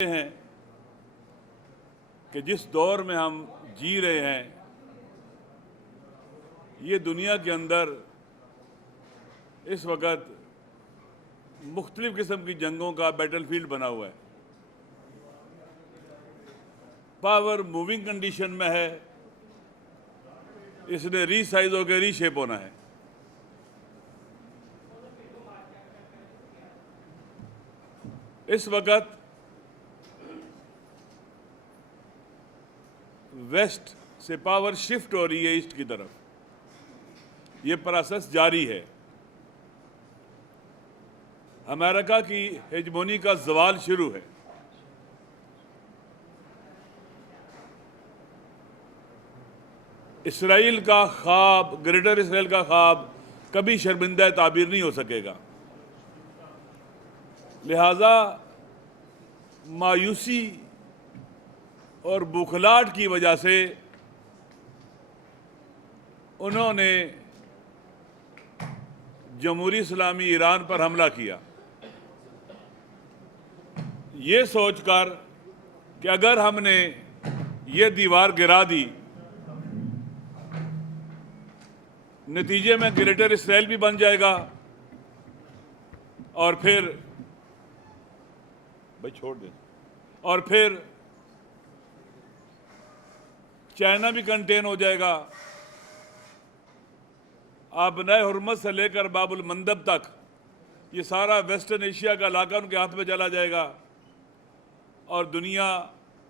ہیں کہ جس دور میں ہم جی رہے ہیں یہ دنیا کے اندر اس وقت مختلف قسم کی جنگوں کا بیٹل فیلڈ بنا ہوا ہے. پاور موونگ کنڈیشن میں ہے, اس نے ری سائز ہو کے ری شیپ ہونا ہے. اس وقت ویسٹ سے پاور شفٹ ہو رہی ہے ایسٹ کی طرف. یہ پروسیس جاری ہے. امریکہ کی ہیجمونی کا زوال شروع ہے. اسرائیل کا خواب, گریٹر اسرائیل کا خواب کبھی شرمندہ تعبیر نہیں ہو سکے گا. لہذا مایوسی اور بوکھلاہٹ کی وجہ سے انہوں نے جمہوری اسلامی ایران پر حملہ کیا, یہ سوچ کر کہ اگر ہم نے یہ دیوار گرا دی نتیجے میں گریٹر اسرائیل بھی بن جائے گا اور پھر چھوڑ دیں اور پھر چائنا بھی کنٹین ہو جائے گا. آبنائے حرمت سے لے کر باب المندب تک یہ سارا ویسٹرن ایشیا کا علاقہ ان کے ہاتھ میں چلا جائے گا اور دنیا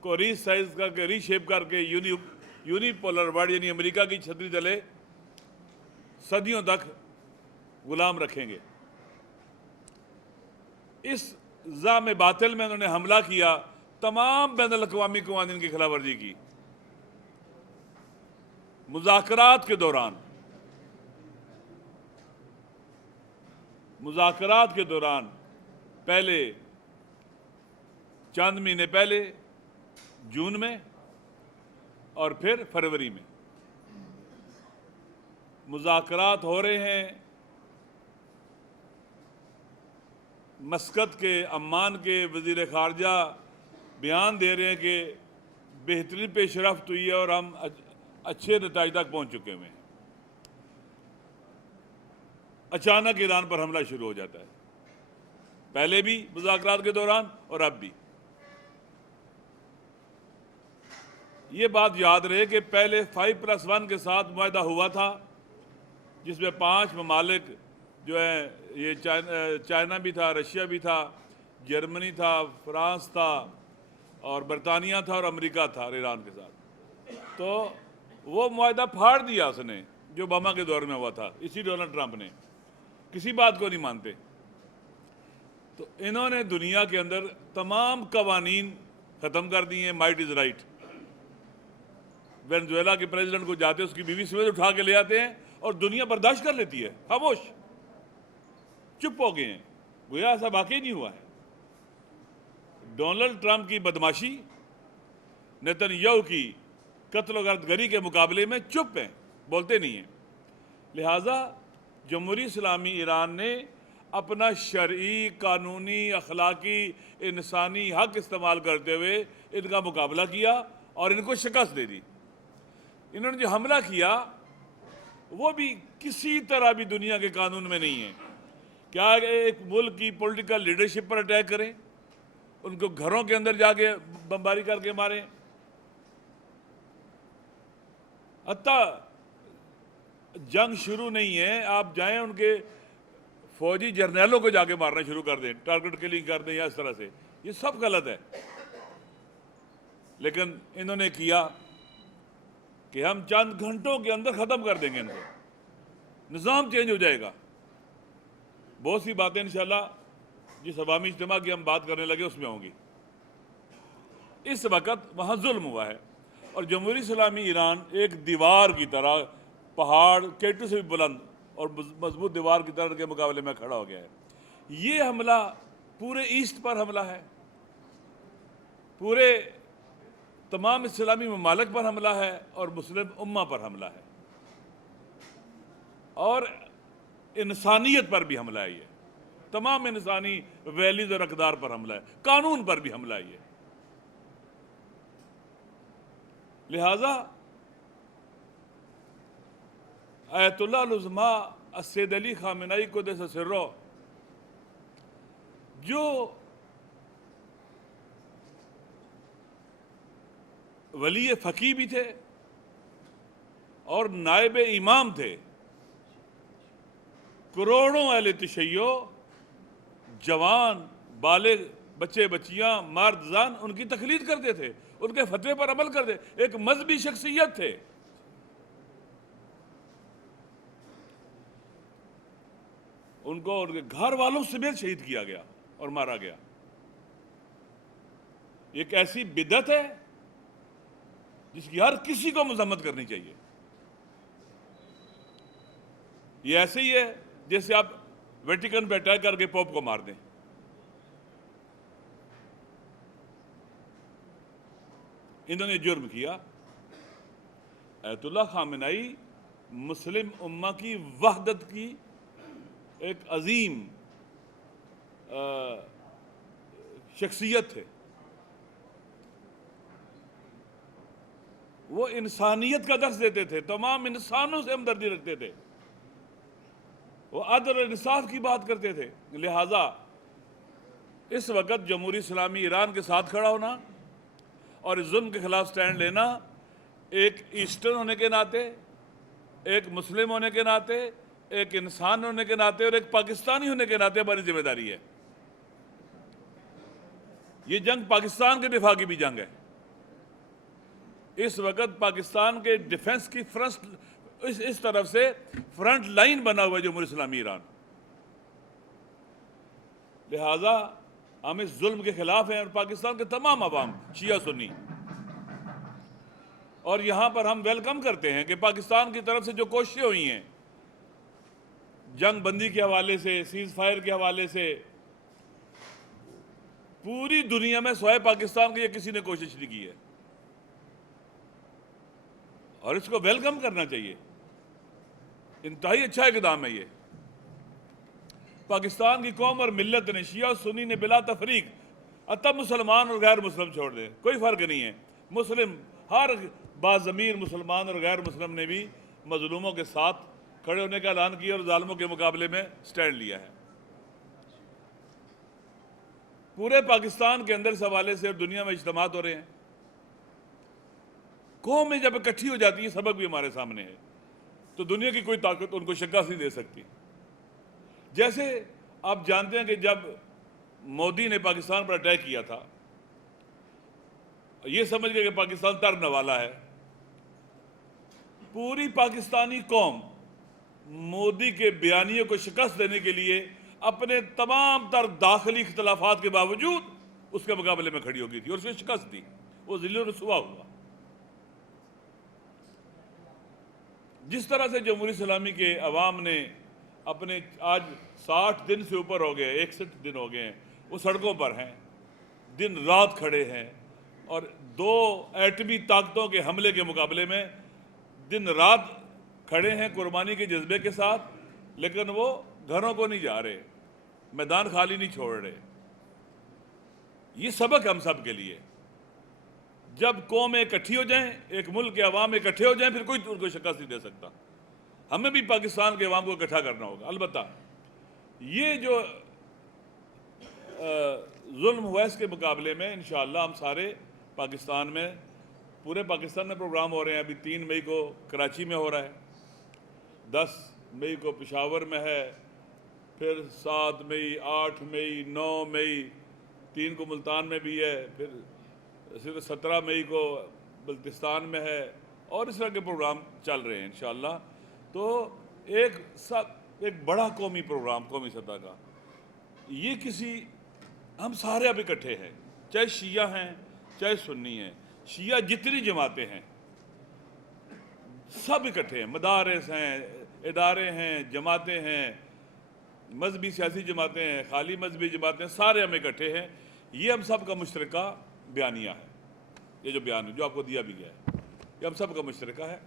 کو ری سائز کر کے ری شیپ کر کے یونی پولر ورلڈ یعنی امریکہ کی چھتری تلے صدیوں تک غلام رکھیں گے. اس زعم باطل میں انہوں نے حملہ کیا, تمام بین الاقوامی قوانین کی خلاف ورزی کی. مذاکرات کے دوران پہلے چند مہینے پہلے جون میں اور پھر فروری میں مذاکرات ہو رہے ہیں. مسقط کے عمان کے وزیر خارجہ بیان دے رہے ہیں کہ بہترین پیش رفت ہوئی ہے اور ہم اچھے نتائج تک پہنچ چکے ہیں. اچانک ایران پر حملہ شروع ہو جاتا ہے, پہلے بھی مذاکرات کے دوران اور اب بھی. یہ بات یاد رہے کہ پہلے 5+1 کے ساتھ معاہدہ ہوا تھا جس میں 5 ممالک جو ہے, یہ چائنا بھی تھا, رشیا بھی تھا, جرمنی تھا, فرانس تھا اور برطانیہ تھا اور امریکہ تھا ایران کے ساتھ. تو وہ معاہدہ پھاڑ دیا اس نے جو اوباما کے دور میں ہوا تھا. اسی ڈونلڈ ٹرمپ نے کسی بات کو نہیں مانتے. تو انہوں نے دنیا کے اندر تمام قوانین ختم کر دیے ہیں. Might is right. وینزویلا کے پریزیڈنٹ کو جاتے اس کی بیوی سمیت اٹھا کے لے آتے ہیں اور دنیا برداشت کر لیتی ہے, خاموش چپ ہو گئے ہیں, گویا ایسا واقعی نہیں ہوا ہے. ڈونلڈ ٹرمپ کی بدماشی نیتن یاہو کی قتل و غارت گری کے مقابلے میں چپ ہیں, بولتے نہیں ہیں. لہٰذا جمہوری اسلامی ایران نے اپنا شرعی, قانونی, اخلاقی, انسانی حق استعمال کرتے ہوئے ان کا مقابلہ کیا اور ان کو شکست دے دی. انہوں نے جو حملہ کیا وہ بھی کسی طرح بھی دنیا کے قانون میں نہیں ہے. کیا ایک ملک کی پولیٹیکل لیڈرشپ پر اٹیک کریں, ان کو گھروں کے اندر جا کے بمباری کر کے ماریں, حتیٰ جنگ شروع نہیں ہے آپ جائیں ان کے فوجی جرنیلوں کو جا کے مارنا شروع کر دیں, ٹارگٹ کلنگ کر دیں یا اس طرح سے, یہ سب غلط ہے. لیکن انہوں نے کیا کہ ہم چند گھنٹوں کے اندر ختم کر دیں گے ان کو, نظام چینج ہو جائے گا. بہت سی باتیں انشاءاللہ جس عوامی اجتماع کی ہم بات کرنے لگے اس میں ہوں گی. اس وقت وہاں ظلم ہوا ہے اور جمہوری اسلامی ایران ایک دیوار کی طرح, پہاڑ کیٹو سے بھی بلند اور مضبوط دیوار کی طرح کے مقابلے میں کھڑا ہو گیا ہے. یہ حملہ پورے ایسٹ پر حملہ ہے, پورے تمام اسلامی ممالک پر حملہ ہے اور مسلم امہ پر حملہ ہے اور انسانیت پر بھی حملہ ہے. یہ تمام انسانی ویلیز اور اقدار پر حملہ ہے, قانون پر بھی حملہ ہے. لہذا آیت اللہ العظمیٰ السید علی خامنئی قدس سرہ جو ولی فقیہ بھی تھے اور نائب امام تھے، کروڑوں اہل تشیع، جوان، بالغ، بچے بچیاں، مرد زن ان کی تقلید کرتے تھے، ان کے فتوے پر عمل کرتے، ایک مذہبی شخصیت تھے۔ ان کو ان کے گھر والوں سمیت شہید کیا گیا اور مارا گیا۔ ایک ایسی بدعت ہے جس کی ہر کسی کو مذمت کرنی چاہیے۔ یہ ایسے ہی ہے جیسے آپ ویٹیکن پہ اٹیک کر کے پوپ کو مار دیں۔ انہوں نے جرم کیا۔ آیت اللہ خامنئی مسلم امہ کی وحدت کی ایک عظیم شخصیت تھے۔ وہ انسانیت کا درس دیتے تھے، تمام انسانوں سے ہمدردی رکھتے تھے، وہ عدل اور انصاف کی بات کرتے تھے۔ لہٰذا اس وقت جمہوری اسلامی ایران کے ساتھ کھڑا ہونا اور اس ظلم کے خلاف سٹینڈ لینا ایک ایسٹرن ہونے کے ناطے، ایک مسلم ہونے کے ناطے، ایک انسان ہونے کے ناطے اور ایک پاکستانی ہونے کے ناطے ہماری ذمہ داری ہے۔ یہ جنگ پاکستان کے دفاع کی بھی جنگ ہے۔ اس وقت پاکستان کے ڈیفنس کی اس طرف سے فرنٹ لائن بنا ہوا ہے جمہوری اسلامی ایران۔ لہٰذا ہم اس ظلم کے خلاف ہیں اور پاکستان کے تمام عوام، شیعہ سنی، اور یہاں پر ہم ویلکم کرتے ہیں کہ پاکستان کی طرف سے جو کوششیں ہوئی ہیں جنگ بندی کے حوالے سے، سیز فائر کے حوالے سے، پوری دنیا میں سوائے پاکستان کے یہ کسی نے کوشش نہیں کی ہے، اور اس کو ویلکم کرنا چاہیے۔ انتہائی اچھا اقدام ہے یہ۔ پاکستان کی قوم اور ملت نے، شیعہ سنی نے بلا تفریق، اتب مسلمان اور غیر مسلم چھوڑ دیں، کوئی فرق نہیں ہے، مسلم، ہر باضمیر مسلمان اور غیر مسلم نے بھی مظلوموں کے ساتھ کھڑے ہونے کا اعلان کیا اور ظالموں کے مقابلے میں سٹینڈ لیا ہے۔ پورے پاکستان کے اندر اس حوالے سے اور دنیا میں اجتماعات ہو رہے ہیں۔ قومیں جب اکٹھی ہو جاتی ہیں، سبق بھی ہمارے سامنے ہے، تو دنیا کی کوئی طاقت ان کو شکست نہیں دے سکتی۔ جیسے آپ جانتے ہیں کہ جب مودی نے پاکستان پر اٹیک کیا تھا، یہ سمجھ گئے کہ پاکستان ترنے والا ہے، پوری پاکستانی قوم مودی کے بیانیے کو شکست دینے کے لیے اپنے تمام تر داخلی اختلافات کے باوجود اس کے مقابلے میں کھڑی ہو گئی تھی اور اس کو شکست دی، وہ ذل و رسوا ہوا۔ جس طرح سے جمہوری اسلامی کے عوام نے اپنے آج 60 دن سے اوپر ہو گئے، 61 دن ہو گئے ہیں، وہ سڑکوں پر ہیں، دن رات کھڑے ہیں، اور 2 ایٹمی طاقتوں کے حملے کے مقابلے میں دن رات کھڑے ہیں قربانی کے جذبے کے ساتھ، لیکن وہ گھروں کو نہیں جا رہے، میدان خالی نہیں چھوڑ رہے۔ یہ سبق ہم سب کے لیے، جب قومیں اکٹھی ہو جائیں، ایک ملک کے عوام اکٹھے ہو جائیں، پھر کوئی ان کو شکست نہیں دے سکتا۔ ہمیں بھی پاکستان کے عوام کو اکٹھا کرنا ہوگا۔ البتہ یہ جو ظلم ہوا اس کے مقابلے میں انشاءاللہ ہم سارے پاکستان میں، پورے پاکستان میں پروگرام ہو رہے ہیں۔ ابھی 3 مئی کو کراچی میں ہو رہا ہے، 10 مئی کو پشاور میں ہے، پھر 7 مئی، 8 مئی، 9 مئی، 3 کو ملتان میں بھی ہے، پھر 17 مئی کو بلتستان میں ہے، اور اس طرح کے پروگرام چل رہے ہیں انشاءاللہ۔ تو ایک بڑا قومی پروگرام، قومی سطح کا، یہ ہم سارے اب اکٹھے ہیں، چاہے شیعہ ہیں چاہے سنی ہیں، شیعہ جتنی جماعتیں ہیں سب اکٹھے ہیں، مدارس ہیں، ادارے ہیں، جماعتیں ہیں، مذہبی سیاسی جماعتیں ہیں، خالی مذہبی جماعتیں، سارے ہم اکٹھے ہیں۔ یہ ہم سب کا مشترکہ بیانیہ ہے، یہ جو بیان جو آپ کو دیا بھی گیا ہے، یہ ہم سب کا مشترکہ ہے۔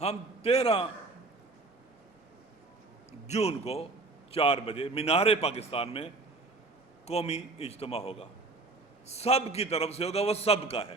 ہم 13 جون کو 4 بجے مینار پاکستان میں قومی اجتماع ہوگا، سب کی طرف سے ہوگا، وہ سب کا ہے،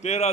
13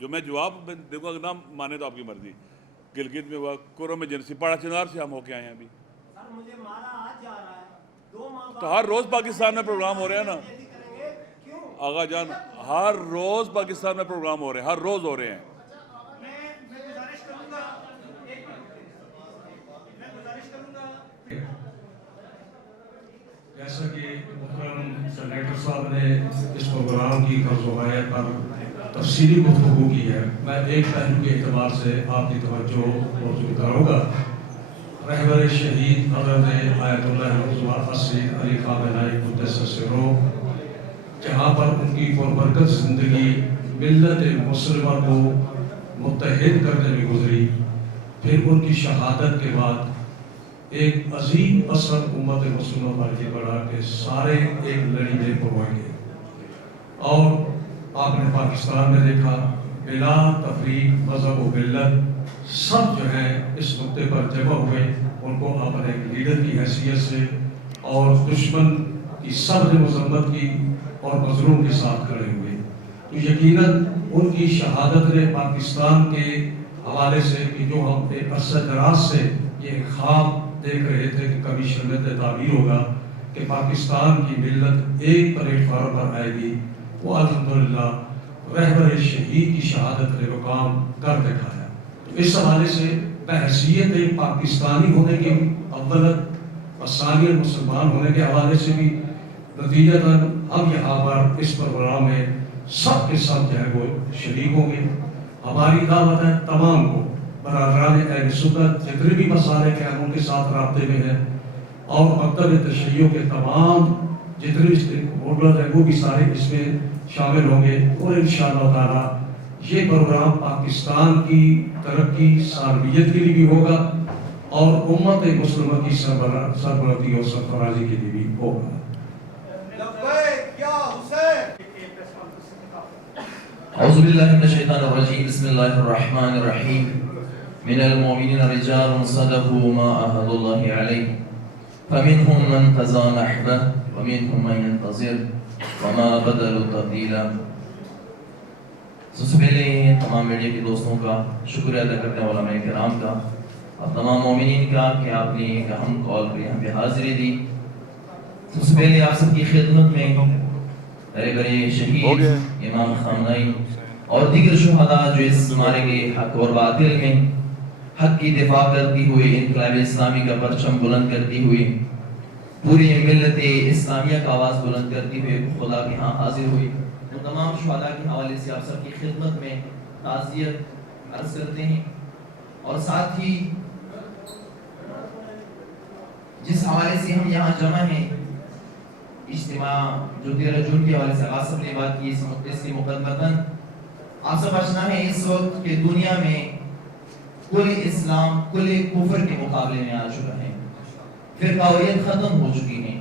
جو میں جواب دوں گا، نہ مانے تو آپ کی مرضی. گلگت میں ہوا، کورم میں جنسی پاڑا چنار سے ہم ہو کے آئے ہیں ابھی. سر مجھے مارا آج جا رہا ہے 2 ماہ تو ہر روز پاکستان میں پروگرام ہو رہے ہیں نا کریں گے کیوں؟ آغا جان، ہر روز پاکستان میں پروگرام ہو رہے ہیں، ہر روز ہو رہے ہیں. میں گزارش کروں گا، ایک منٹ میں گزارش کروں گا. جیسا کہ محترم سینیٹر صاحب نے اس پروگرام کی غرض و غایت پر تفصیلی گفتگو کی ہے، میں ایک پہلو کے اعتبار سے آپ کی توجہ مرکوز کروں گا. رہبر شہید حضرت آیت اللہ مرتضیٰ سید علی خان بنائی قدس سرو، جہاں پر ان کی پربرکت زندگی ملت مسلمہ کو متحد کرنے میں گزری، پھر ان کی شہادت کے بعد ایک عظیم اثر امت مسلمہ پر یہ پڑا کہ سارے ایک لڑی میں پروئے گئے. اور آپ نے پاکستان میں دیکھا بلا تفریق مذہب و ملت سب جو ہیں اس نقطے پر جمع ہوئے، ان کو اپنے لیڈر کی حیثیت سے اور دشمن کی سب نے مذمت کی اور مظلوم کے ساتھ کھڑے ہوئے. تو یقیناً ان کی شہادت نے پاکستان کے حوالے سے کہ جو ہم ایک عرصہ دراز سے یہ خواب دیکھ رہے تھے کہ کبھی شرمت تعبیر ہوگا کہ پاکستان کی ملت ایک پلیٹ فارم پر آئے گی، وہ الحمدللہ رہبر شہید کی شہادت نے وہ کام کر دکھایا. تو اس حوالے سے بحیثیت ایک پاکستانی ہونے کے اولت اور ثانیت مسلمان ہونے کے حوالے سے بھی نتیجتاً ہم یہاں پر اس پروگرام میں سب کے سب جو ہے وہ شریک ہوں گے. ہماری دعوت ہے تمام کو، برادران اہل سنت جتنے بھی مسالے کے ہم ان کے ساتھ رابطے میں ہیں، اور مکتب تشیع کے تمام جتنے بھی اسٹیک ہولڈر ہیں وہ بھی سارے اس میں شامل ہوں گے. اور انشاءاللہ تعالی یہ پروگرام پاکستان کی ترقی سالمیت کے لیے بھی ہوگا اور امت مسلمہ کی سربلندی اور سرفرازی کے لیے بھی ہوگا. لبیک یا حسین. اعوذ باللہ من الشیطان الرجیم، بسم اللہ الرحمن الرحیم. من المؤمنین رجال صدقوا ما عاهدوا اللہ علیہ فمنهم من قضى نحبه ومنهم من ينتظر وما بدلوا تبدیلا. سب سے پہلے تمام میڈیا کے دوستوں کا شکریہ ادا کرتے ہیں، علماء کرام کا اور تمام مومنین کا کہ آپ نے ایک اہم کال پر یہاں پہ حاضری دی. سب سے پہلے آپ سب کی خدمت میں بڑے بڑے شہید امام خامنئی اور دیگر شہداء جو اس مارے کے حق اور باطل میں حق کی دفاع کرتی ہوئے انقلاب اسلامی کا پرچم بلند کرتی ہوئی پوری ملت اسلامیہ کا آواز بلند کرتی ہوئے خدا کے ہاں حاضر ہوئی، وہ تمام شہداء کے حوالے سے آپ سب کی خدمت میں تعزیت عرض کرتے ہیں. اور ساتھ ہی جس حوالے سے ہم یہاں جمع ہیں، اجتماع جو 13 جون کے حوالے سے آغاز صاحب نے بات کی، اس کے مقدمتاً آپ سب آشنا ہیں اس وقت کہ دنیا میں کل اسلام کل کفر کے مقابلے میں آ چکا ہے. فرقاویت ختم ہو چکی ہے.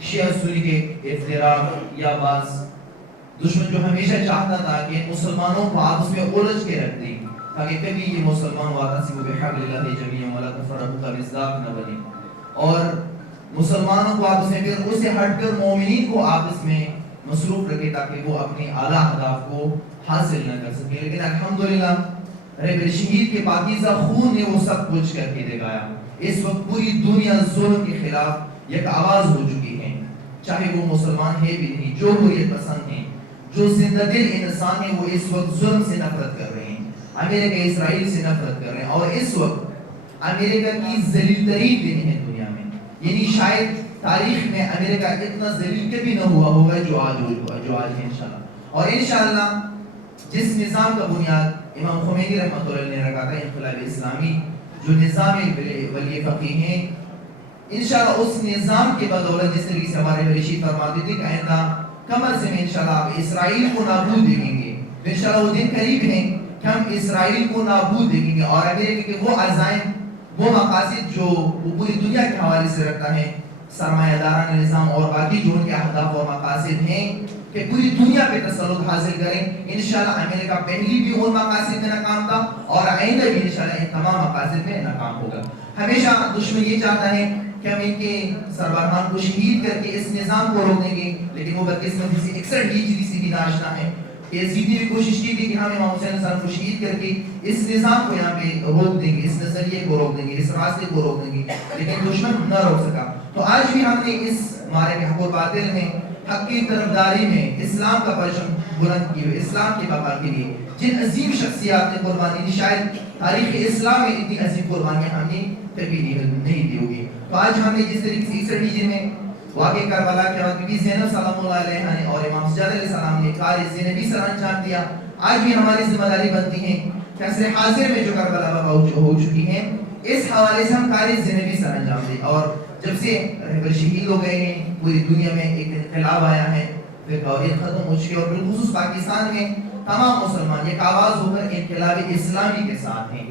شیعہ سنی کے افتراق یا بعض دشمن جو ہمیشہ چاہتا تھا کہ مسلمانوں کو آپس میں الجھ کے رکھ دیں تاکہ کبھی یہ مسلمان واعتصموا بحبل اللہ جمیعا ولا تفرقوا کا مصداق نہ بنے، اور مسلمانوں کو آپس میں پھر اسے ہٹ کر مومنین کو آپس میں مصروف رکھے تاکہ وہ اپنے اعلیٰ اہداف کو حاصل نہ کر سکے. لیکن الحمدللہ رہبر شہید کے پاکیزہ خون نے وہ سب کچھ کر کے دکھایا. اس وقت پوری دنیا ظلم کے خلاف یک آواز ہو چکی ہے، چاہے وہ مسلمان ہے بھی نہیں، جو حریت پسند ہیں، جو زندہ دل انسان ہیں، وہ اس وقت ظلم سے نفرت کر رہے ہیں، امریکہ اسرائیل سے نفرت کر رہے ہیں. اور اس وقت امریکہ کی ذلیل ترین دن ہے دنیا میں، یعنی شاید تاریخ میں امریکہ اتنا ذلیل کبھی نہ ہوا ہوگا جو آج ہے انشاءاللہ. اور انشاءاللہ جس نظام کا بنیاد امام خمینی رحمۃ اللہ نے رکھا تھا، انقلاب اسلامی جو نظام ولی فقیہ ہیں، انشاءاللہ اس نظام کے بدولت جس طریقے سے ہمارے رشید فرماتے تھے کہ آئندہ کمر سے میں انشاءاللہ آپ اسرائیل کو نابود دیکھیں گے. انشاءاللہ وہ دن قریب ہیں کہ ہم اسرائیل کو نابود دیکھیں گے، اور امریکہ کے وہ عزائم، وہ مقاصد جو وہ پوری دنیا کے حوالے سے رکھتا ہے، سرمایہ دارانہ نظام اور باقی جو ان کے اہداف اور مقاصد ہیں کہ پوری دنیا پہ تسلط حاصل کریں. انشاءاللہ امریکہ پہلی بھی ان مقاصد میں ناکام تھا اور آئندہ بھی انشاءاللہ ان تمام مقاصد میں ناکام ہوگا. ہمیشہ دشمن یہ چاہتا ہے کہ ہم ان کے سربراہان کو شہید کر کے اس نظام کو روک دیں گے، لیکن وہ بدقسمتی سے 61 ہجری سے بھی ناشنا ہے. یزیدی بھی کوشش کی تھی کہ ہم امام حسین صاحب کو شہید کر کے اس نظام کو یہاں پہ روک دیں گے، اس نظریے کو روک دیں گے، اس راستے کو روک دیں گے، لیکن دشمن نہ روک سکا۔ تو آج بھی ہم نے اس ہمارے حق و باطل میں، حق کی طرفداری میں اسلام کا پرچم بلند کیے ہوئے، اسلام کی بقا کے لیے جن عظیم شخصیات نے قربانی دی، شاید تاریخ اسلام میں اتنی عظیم قربانیاں ہم نے کبھی نہیں دی ہوگی۔ تو آج ہم نے جس طریقے سے 61 ہجری میں واقع کربلا کے بعد بی بی زینب سلام اللہ علیہا نے اور امام سجاد علیہ السلام نے کار زینبی سر انجام دیا، آج بھی ہماری ذمہ داری بنتی ہے کہ عصر حاضر میں جو کربلا وبا ہو چکی ہیں، اس حوالے سے ہم کار زینبی سر انجام دیں۔ اور جب سے رہبر شہید ہو گئے ہیں، پوری دنیا میں ایک انقلاب آیا ہے، فرقویت ختم ہو چکی ہے، اور بالخصوص پاکستان میں تمام مسلمان ایک آواز ہو کر انقلاب اسلامی کے ساتھ ہیں،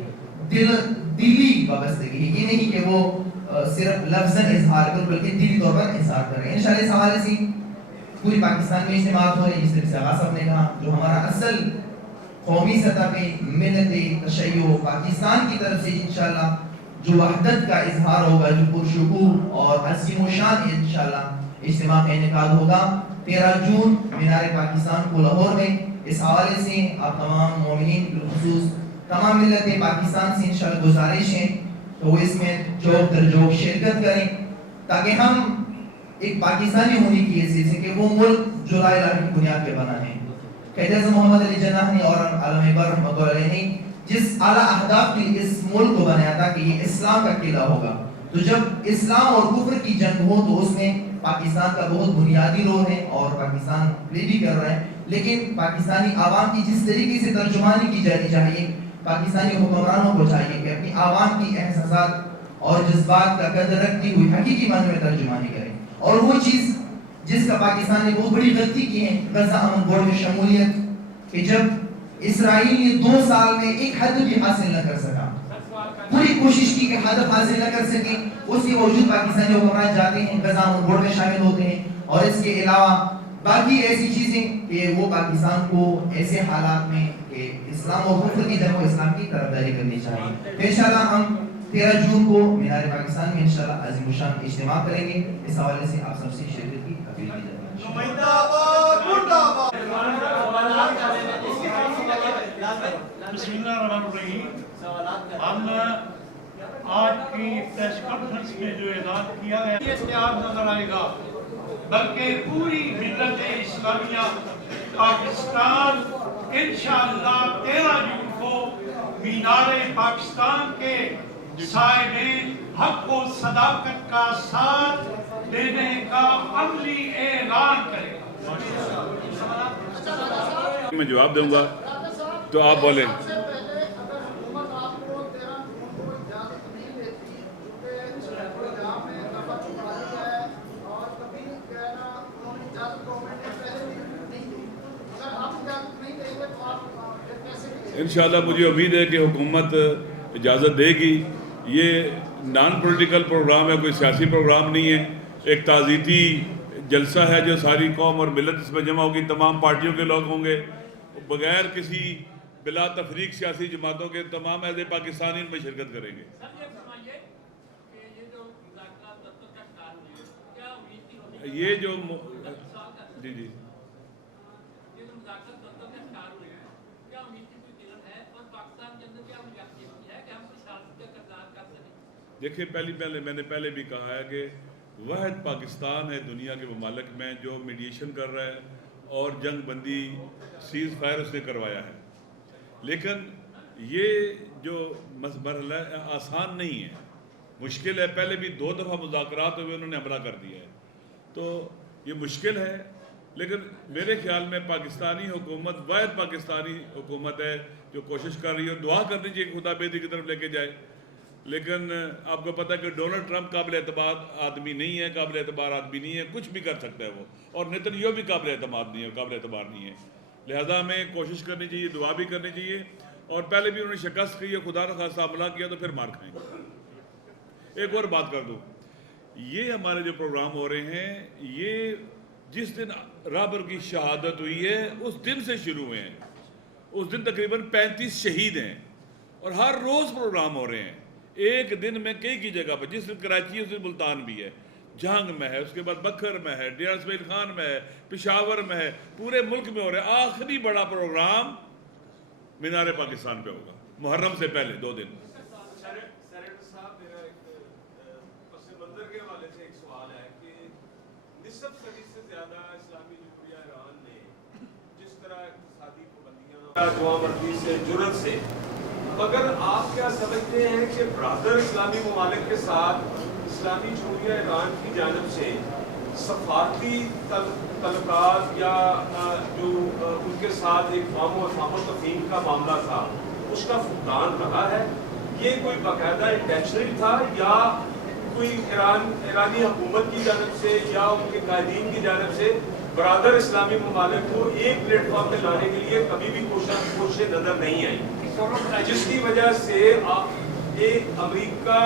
دلی وابستگی ہے، یہ نہیں کہ وہ صرف لفظاً اظہار کر بلکہ دلی طور پر اظہار کر رہے ہیں۔ انشاءاللہ اس حوالے سے پوری پاکستان میں اجتماعات ہو رہے ہیں، جس طرح سے آغا صاحب نے کہا، جو ہمارا اصل قومی سطح پہ ملت تشیع پاکستان کی طرف سے انشاءاللہ جو وحدت کا اظہار ہوگا، جو پرشکوہ اور عظیم و شان انشاءاللہ اجتماع کا انعقاد ہوگا 13 جون مینار پاکستان کو لاہور میں۔ اس حوالے سے آپ تمام مومنین بالخصوص تمام ملت پاکستان سے انشاءاللہ گزارش ہے تو وہ اس میں جوک در جوک شرکت کریں، تاکہ ہم ایک پاکستانی ہونے کی حیثیت سے کہ وہ ملک جو لا الہ کی بنیاد پہ بنا ہے، قائد اعظم محمد علی جناح نے اور علامہ اقبال رحمۃ اللہ علیہ نے جس اعلیٰ اہداف کے لیے اس ملک کو بنایا تھا کہ یہ اسلام کا قلعہ ہوگا، تو جب اسلام اور کفر کی جنگ ہو تو اس میں پاکستان کا بہت بنیادی رول ہے اور پاکستان پلے بھی کر رہا ہے، لیکن پاکستانی عوام کی جس طریقے سے ترجمانی کی جانی چاہیے، پاکستانی حکمرانوں کو چاہیے کہ اپنی عوام کی احساسات اور جذبات کا قدر رکھتی ہوئی حقیقی معنی میں ترجمانی کریں۔ اور وہ چیز جس کا پاکستان نے بہت بڑی غلطی کی ہے، غزہ امن بورڈ میں شمولیت، کہ جب اسرائیل نے 2 سال میں ایک حد بھی حاصل نہ کر سکا، پوری کوشش کی کہ حد حاصل نہ کر سکے، اس کے باوجود پاکستانی حکمران جاتے ہیں، غزہ امن بورڈ میں شامل ہوتے ہیں، اور اس کے علاوہ باقی ایسی چیزیں کہ وہ پاکستان کو ایسے حالات میں کہ اسلام اور کفر کی جنگ و اسلام کی طرفداری کرنی چاہیے۔ تو انشاءاللہ ہم 13 جون کو مینار پاکستان میں انشاءاللہ عظیم الشان اجتماع کریں گے۔ اس حوالے سے آپ سب سے شرکت کی اپیل کی جاتی ہے۔ بسم اللہ الرحمن الرحیم۔ ہم آج کی پریس کانفرنس میں جو اعلان کیا گیا یہ اتحاد نظر آئے گا، بلکہ پوری ملت اسلامیہ پاکستان انشاءاللہ 13 جون کو مینار پاکستان کے سائے میں حق و صداقت کا ساتھ دینے کا عملی اعلان کرے گا۔ میں جواب دوں گا تو آپ بولیں۔ انشاءاللہ مجھے امید ہے کہ حکومت اجازت دے گی۔ یہ نان پولیٹیکل پروگرام ہے، کوئی سیاسی پروگرام نہیں ہے، ایک تعزیتی جلسہ ہے جو ساری قوم اور ملت اس میں جمع ہوگی، تمام پارٹیوں کے لوگ ہوں گے، بغیر کسی بلا تفریق سیاسی جماعتوں کے تمام اہل پاکستانی ان میں شرکت کریں گے۔ یہ جو جی دیکھیں، میں نے پہلے بھی کہا ہے کہ واحد پاکستان ہے دنیا کے ممالک میں جو میڈیشن کر رہا ہے اور جنگ بندی سیز فائر اس نے کروایا ہے، لیکن یہ جو مرحلہ ہے آسان نہیں ہے، مشکل ہے۔ پہلے بھی 2 دفعہ مذاکرات ہوئے، انہوں نے حملہ کر دیا ہے، تو یہ مشکل ہے، لیکن میرے خیال میں پاکستانی حکومت واحد پاکستانی حکومت ہے جو کوشش کر رہی ہے، دعا کرنی چاہیے خدا بہتری کی طرف لے کے جائے۔ لیکن آپ کو پتہ ہے کہ ڈونلڈ ٹرمپ قابل اعتبار آدمی نہیں ہے، قابل اعتبار آدمی نہیں ہے، کچھ بھی کر سکتا ہے وہ، اور نیتنیاہو بھی قابل اعتماد نہیں ہے، قابل اعتبار نہیں ہے۔ لہذا ہمیں کوشش کرنی چاہیے، دعا بھی کرنی چاہیے، اور پہلے بھی انہوں نے شکست کی ہے، خدا نہ خواستہ حملہ کیا تو پھر مار کھائیں گے۔ ایک اور بات کر دوں، یہ ہمارے جو پروگرام ہو رہے ہیں، یہ جس دن رابر کی شہادت ہوئی ہے اس دن سے شروع ہوئے ہیں، اس دن تقریباً 35 شہید ہیں، اور ہر روز پروگرام ہو رہے ہیں، ایک دن میں کئی کی جگہ پر، جس دن کراچی ہے اس دن ملتان بھی ہے، جھانگ میں ہے، اس کے بعد بکھر میں ہے، ڈیرہ اسماعیل خان میں ہے، پشاور میں ہے، پورے ملک میں ہو رہا ہے۔ آخری بڑا پروگرام مینار پاکستان پہ ہوگا، محرم سے پہلے 2 دن۔ سینیٹر صاحب، میرا ایک پس منظر کے حوالے سے ایک سوال ہے کہ نصف صدی سے زیادہ اسلامی جمہوریہ ایران نے جس طرح اقتصادی پابندیاں جوان مردی سے جرت سے، مگر آپ کیا سمجھتے ہیں کہ برادر اسلامی ممالک کے ساتھ اسلامی جمہوریہ ایران کی جانب سے سفارتی تعلقات یا جو ان کے ساتھ ایک فام و تفہیم کا معاملہ تھا، اس کا فقدان رہا ہے؟ یہ کوئی باقاعدہ انٹینشنل تھا یا کوئی ایرانی حکومت کی جانب سے یا ان کے قائدین کی جانب سے برادر اسلامی ممالک کو ایک پلیٹ فارم پہ لانے کے لیے کبھی بھی کوششیں نظر نہیں آئی، جس کی وجہ سے ایک امریکہ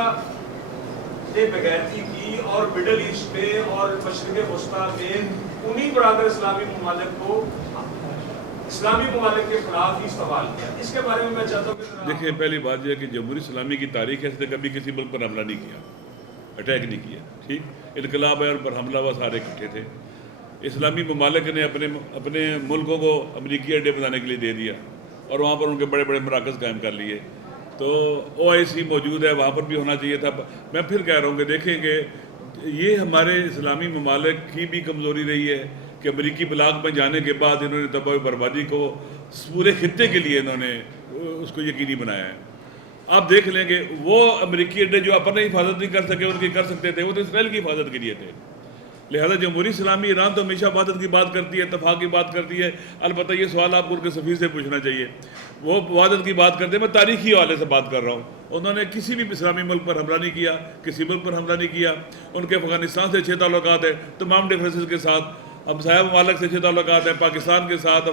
نے بغیرتی کی اور مڈل ایسٹ میں اور مشرق وسطیٰ میں انہی برادر اسلامی ممالک کو اسلامی ممالک کے خلاف ہی استعمال کیا؟ اس کے بارے میں میں چاہتا ہوں کہ دیکھیں، پہلی بات یہ ہے کہ جمہوری اسلامی کی تاریخ ہے، اس نے کبھی کسی ملک پر حملہ نہیں کیا، اٹیک نہیں کیا، ٹھیک؟ انقلاب ہے، ان پر حملہ ہوا، سارے اکٹھے تھے۔ اسلامی ممالک نے اپنے ملکوں کو امریکی اڈے بنانے کے لیے دے دیا اور وہاں پر ان کے بڑے بڑے مراکز قائم کر لیے۔ تو OIC موجود ہے، وہاں پر بھی ہونا چاہیے تھا۔ میں پھر کہہ رہا ہوں کہ دیکھیں کہ یہ ہمارے اسلامی ممالک کی بھی کمزوری رہی ہے کہ امریکی بلاک میں جانے کے بعد انہوں نے تباہ و بربادی کو پورے خطے کے لیے انہوں نے اس کو یقینی بنایا ہے۔ آپ دیکھ لیں کہ وہ امریکی اڈے جو اپنے حفاظت نہیں کر سکے، ان کی کر سکتے تھے، وہ تو اسرائیل کی حفاظت کے لیے تھے۔ لہذا جمہوری اسلامی ایران تو ہمیشہ وحدت کی بات کرتی ہے، اتفاق کی بات کرتی ہے۔ البتہ یہ سوال آپ کو ان کے سفیر سے پوچھنا چاہیے، وہ وحدت کی بات کرتے ہیں۔ میں تاریخی حوالے سے بات کر رہا ہوں، انہوں نے کسی بھی اسلامی ملک پر حملہ نہیں کیا، کسی ملک پر حملہ نہیں کیا۔ ان کے افغانستان سے اچھے تعلقات ہیں، تمام ڈفرینسز کے ساتھ، ہمسایہ ممالک سے اچھے تعلقات ہیں، پاکستان کے ساتھ،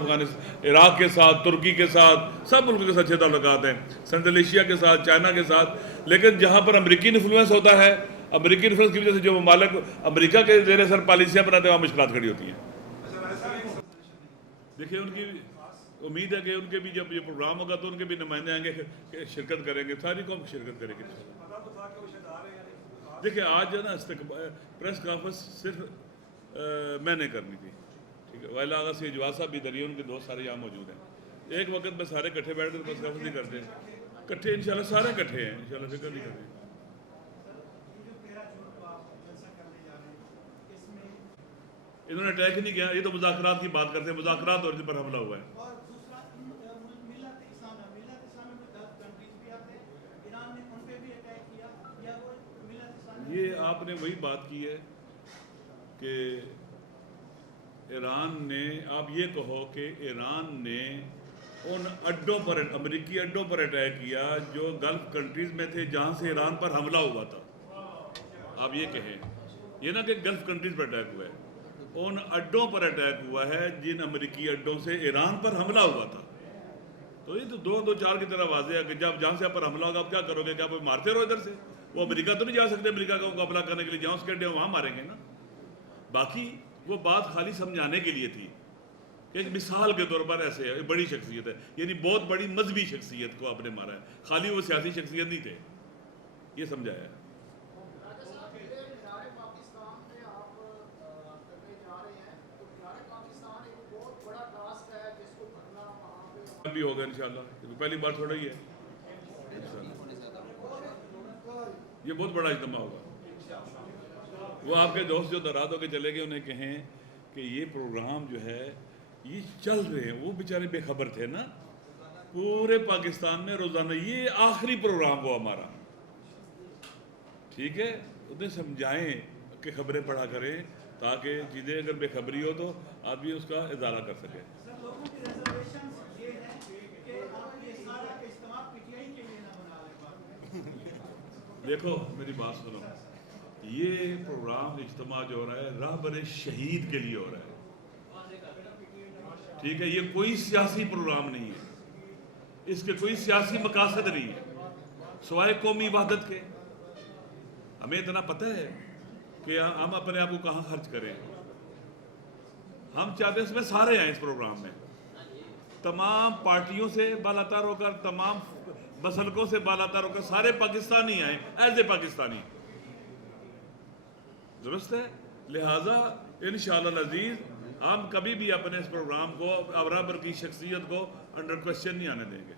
عراق کے ساتھ، ترکی کے ساتھ، سب ملکوں کے ساتھ اچھے تعلقات ہیں، سینٹرل ایشیا کے ساتھ، چائنا کے ساتھ۔ لیکن جہاں پر امریکی انفلوئنس ہوتا ہے، امریکی انفلوئنس کی وجہ سے جو ممالک امریکہ کے زیر اثر پالیسیاں بناتے ہیں، وہاں مشکلات کھڑی ہوتی ہیں۔ دیکھیں، ان کی امید ہے کہ ان کے بھی جب یہ پروگرام ہوگا تو ان کے بھی نمائندے آئیں گے کہ شرکت کریں گے، ساری قوم شرکت کرے گی۔ دیکھیں، آج جو ہے نا پریس کانفرنس صرف میں نے کرنی تھی، ٹھیک ہے؟ وائلا آغا سی جواز صاحب بھی ادھر ہی، ان کے دوست سارے یہاں موجود ہیں۔ ایک وقت میں سارے کٹھے بیٹھ کر پریس کانفرنس نہیں کرتے ہیں، کٹھے انشاءاللہ سارے کٹھے ہیں، انشاءاللہ فکر نہیں کرتے۔ انہوں نے اٹیک نہیں کیا، یہ تو مذاکرات کی بات کرتے ہیں، مذاکرات اور ان پر حملہ ہوا ہے۔ اور دوسرا ملت اسلامی میں 10 کنٹریز بھی آتے ہیں، ایران نے ان پہ بھی اٹیک کیا یا وہ ملت اسلامی؟ یہ آپ نے وہی بات کی ہے کہ ایران نے، آپ یہ کہو کہ ایران نے ان اڈوں پر، امریکی اڈوں پر اٹیک کیا جو گلف کنٹریز میں تھے جہاں سے ایران پر حملہ ہوا تھا۔ آپ یہ کہیں، یہ نہ کہ گلف کنٹریز پر اٹیک ہوا ہے، ان اڈوں پر اٹیک ہوا ہے جن امریکی اڈوں سے ایران پر حملہ ہوا تھا۔ تو یہ تو 2-4 کی طرح واضح ہے کہ جب جہاں سے آپ پر حملہ ہوگا آپ کیا کرو گے؟ کیا آپ مارتے رہو ادھر سے؟ وہ امریکہ تو نہیں جا سکتے امریکہ کا مقابلہ کرنے کے لیے، جہاں اس کے اڈے وہاں ماریں گے نا۔ باقی وہ بات خالی سمجھانے کے لیے تھی کہ ایک مثال کے طور پر ایسے ہے، بڑی شخصیت ہے، یعنی بہت بڑی مذہبی شخصیت کو آپ نے مارا ہے، خالی وہ سیاسی شخصیت نہیں تھے، یہ سمجھایا ہے۔ بھی ہوگا انشاءاللہ، پہلی بار تھوڑا ہی ہے، یہ بہت بڑا اجتماع ہوگا۔ وہ آپ کے دوست جو دراد ہو کے چلے گئے، انہیں کہیں کہ یہ پروگرام جو ہے یہ چل رہے ہیں، وہ بیچارے بے خبر تھے نا، پورے پاکستان میں روزانہ یہ آخری پروگرام ہوا ہمارا، ٹھیک ہے؟ انہیں سمجھائیں کہ خبریں پڑھا کریں تاکہ چیزیں اگر بے خبری ہو تو آدمی اس کا ازالہ کر سکے۔ سر، لوگوں کی ریزرویشنز یہ ہیں کہ آپ یہ سارا اجتماع PTI کے لیے نہ بنا لیں۔ دیکھو میری بات سنو، یہ پروگرام اجتماع جو ہو رہا ہے راہبر شہید کے لیے ہو رہا ہے، ٹھیک ہے؟ یہ کوئی سیاسی پروگرام نہیں ہے، اس کے کوئی سیاسی مقاصد نہیں ہے سوائے قومی وحدت کے۔ ہمیں اتنا پتہ ہے کہ ہم اپنے آپ کو کہاں خرچ کریں، ہم چاہتے ہیں اس میں سارے آئیں، اس پروگرام میں تمام پارٹیوں سے بالاتر ہو کر، تمام مسلکوں سے بالاتر ہو کر سارے پاکستانی آئیں، ایز اے پاکستانی۔ درست ہے. لہٰذا انشاءاللہ العزیز ہم کبھی بھی اپنے اس پروگرام کو ابرابر کی شخصیت کو انڈر کوشچن نہیں آنے دیں گے.